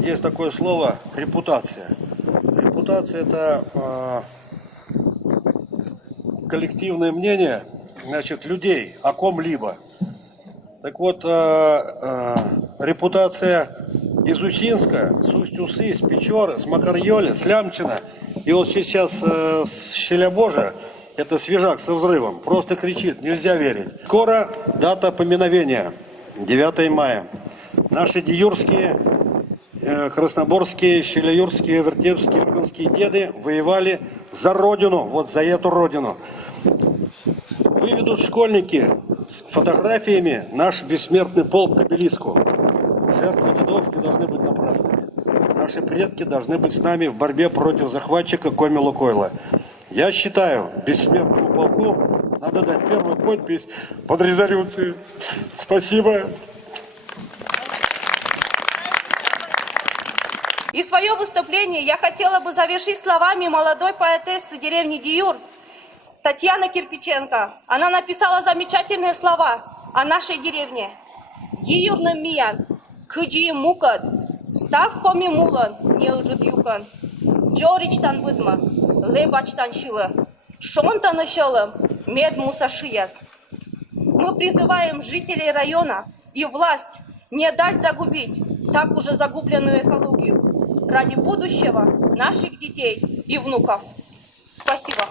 Есть такое слово репутация. Репутация – это коллективное мнение, значит, людей о ком-либо. Так вот, репутация из Усинска, с Усть-Усы, с Печоры, с Макарьоли, с Лямчина. И вот сейчас с Щелябожа, это свежак со взрывом, просто кричит, нельзя верить. Скоро дата поминовения, 9 мая. Наши диюрские, красноборские, щелеюрские, вертепские, ирганские деды воевали за родину, вот за эту родину. Выведут школьники с фотографиями наш бессмертный полк к обелиску. Жертвы дедов не должны быть напрасными. Наши предки должны быть с нами в борьбе против захватчика Коми Лукойла. Я считаю, бессмертному полку надо дать первую подпись под резолюцией. Спасибо. И свое выступление я хотела бы завершить словами молодой поэтессы деревни Диюр Татьяны Кирпиченко. Она написала замечательные слова о нашей деревне. Диюрным миян, кыджи мукад, став коми мулан, не лжит юкан. Джоричтан выдма, лебачтан шила, шонтан ищелым, мед мусашияс. Мы призываем жителей района и власть не дать загубить так уже загубленную экологию ради будущего наших детей и внуков. Спасибо.